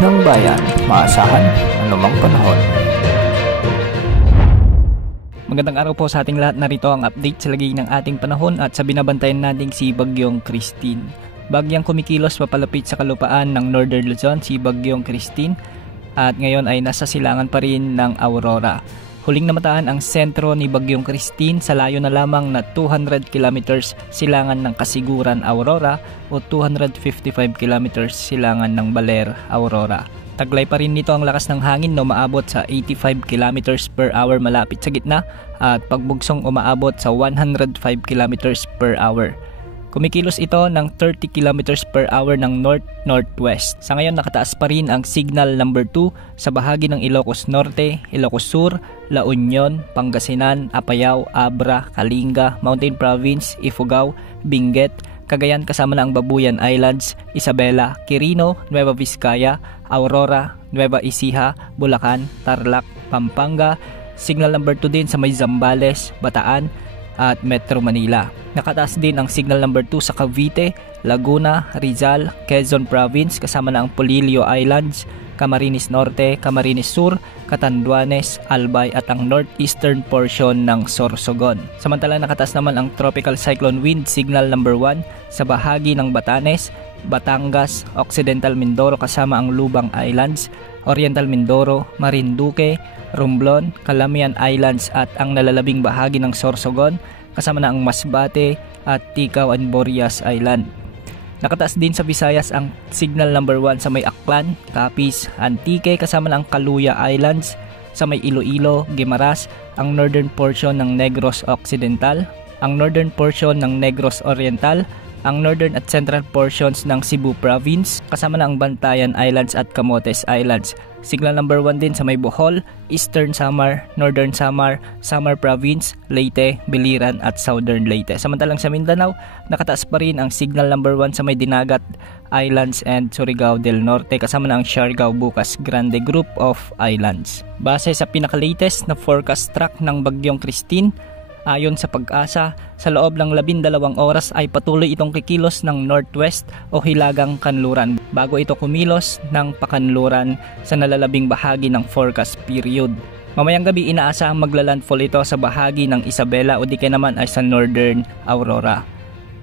ng bayan, maasahan anumang panahon. Magandang araw po sa ating lahat. Narito ang update sa lagay ng ating panahon at sa binabantayan nating si Bagyong Christine. Bagyang kumikilos papalapit sa kalupaan ng Northern Luzon, si Bagyong Christine, at ngayon ay nasa silangan pa rin ng Aurora. Huling namataan ang sentro ni Bagyong Christine sa layo na lamang na 200 kilometers silangan ng Kasiguran, Aurora o 255 kilometers silangan ng Baler, Aurora. Taglay pa rin nito ang lakas ng hangin na umaabot sa 85 kilometers per hour malapit sa gitna at pagbugsong umaabot sa 105 kilometers per hour. Kumikilos ito ng 30 kilometers per hour ng north-northwest. Sa ngayon nakataas pa rin ang signal number 2 sa bahagi ng Ilocos Norte, Ilocos Sur, La Union, Pangasinan, Apayao, Abra, Kalinga, Mountain Province, Ifugao, Benguet, Cagayan kasama na ang Babuyan Islands, Isabela, Quirino, Nueva Vizcaya, Aurora, Nueva Ecija, Bulacan, Tarlac, Pampanga. Signal number 2 din sa may Zambales, Bataan at Metro Manila. Nakataas din ang signal number 2 sa Cavite, Laguna, Rizal, Quezon Province kasama na ang Polillo Islands, Camarines Norte, Camarines Sur, Catanduanes, Albay at ang northeastern portion ng Sorsogon. Samantala nakataas naman ang tropical cyclone wind signal number 1 sa bahagi ng Batanes, Batangas, Occidental Mindoro kasama ang Lubang Islands, Oriental Mindoro, Marinduque, Romblon, Calamian Islands at ang nalalabing bahagi ng Sorsogon kasama na ang Masbate at Ticao and Borias Island. Nakataas din sa Visayas ang signal number 1 sa may Aklan, Capiz, Antique kasama na ang Kaluya Islands, sa may Iloilo, Guimaras, ang northern portion ng Negros Occidental, ang northern portion ng Negros Oriental, ang northern at central portions ng Cebu Province, kasama na ang Bantayan Islands at Camotes Islands. Signal number 1 din sa may Bohol, Eastern Samar, Northern Samar, Samar Province, Leyte, Biliran at Southern Leyte. Samantalang sa Mindanao, nakataas pa rin ang signal number 1 sa may Dinagat Islands and Surigao del Norte, kasama na ang Siargao Bucas Grande Group of Islands. Base sa pinaka-latest na forecast track ng Bagyong Christine, ayon sa Pag-asa, sa loob ng 12 oras ay patuloy itong kikilos ng northwest o hilagang kanluran bago ito kumilos ng pakanluran sa nalalabing bahagi ng forecast period. Mamayang gabi inaasahang maglalandfall ito sa bahagi ng Isabela o di kaya naman ay sa northern Aurora.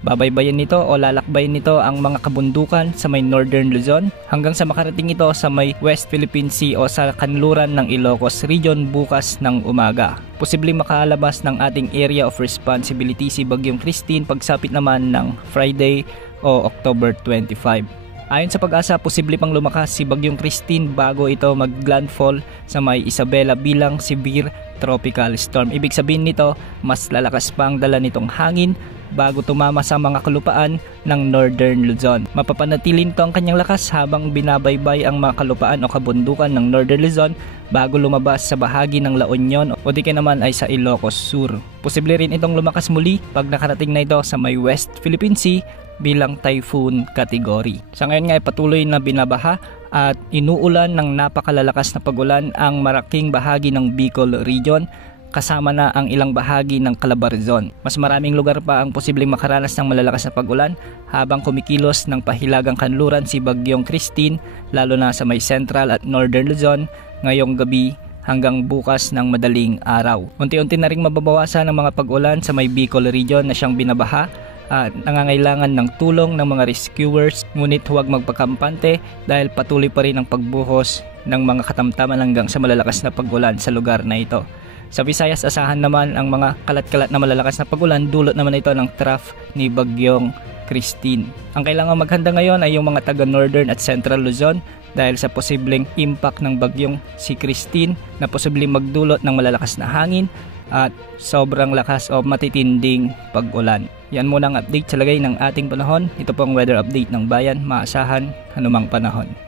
Babaybayin nito o lalakbayin nito ang mga kabundukan sa may northern Luzon hanggang sa makarating ito sa may West Philippine Sea o sa kanluran ng Ilocos Region bukas ng umaga. Posibleng makalabas ng ating area of responsibility si Bagyong Christine pagsapit naman ng Friday o October 25. Ayon sa Pag-asa, posible pang lumakas si Bagyong Christine bago ito maglandfall sa may Isabela bilang severe tropical storm. Ibig sabihin nito, mas lalakas pa ang dala nitong hangin bago tumama sa mga kalupaan ng Northern Luzon. Mapapanatili nito ang kanyang lakas habang binabaybay ang mga kalupaan o kabundukan ng Northern Luzon bago lumabas sa bahagi ng La Union o di kaya naman ay sa Ilocos Sur. Posible rin itong lumakas muli pag nakarating na ito sa may West Philippine Sea bilang typhoon category. Sa ngayon nga ay patuloy na binabaha at inuulan ng napakalalakas na pagulan ang maraking bahagi ng Bicol Region kasama na ang ilang bahagi ng Calabarzon. Mas maraming lugar pa ang posibleng makaranas ng malalakas na pagulan habang kumikilos ng pahilagang kanluran si Bagyong Christine lalo na sa may Central at Northern Luzon ngayong gabi hanggang bukas ng madaling araw. Unti-unti na ring mababawasan ang mga pag-ulan sa may Bicol Region na siyang binabaha at nangangailangan ng tulong ng mga rescuers, ngunit huwag magpakampante dahil patuloy pa rin ang pagbuhos ng mga katamtaman hanggang sa malalakas na pag-ulan sa lugar na ito. Sa Visayas, asahan naman ang mga kalat-kalat na malalakas na pag-ulan, dulot naman ito ng trough ni Bagyong Christine. Ang kailangan maghanda ngayon ay yung mga taga-Northern at Central Luzon dahil sa posibleng impact ng bagyong si Christine na posibleng magdulot ng malalakas na hangin at sobrang lakas o matitinding pag-ulan. Yan muna ang update sa lagay ng ating panahon. Ito po ang weather update ng bayan, maasahan anumang panahon.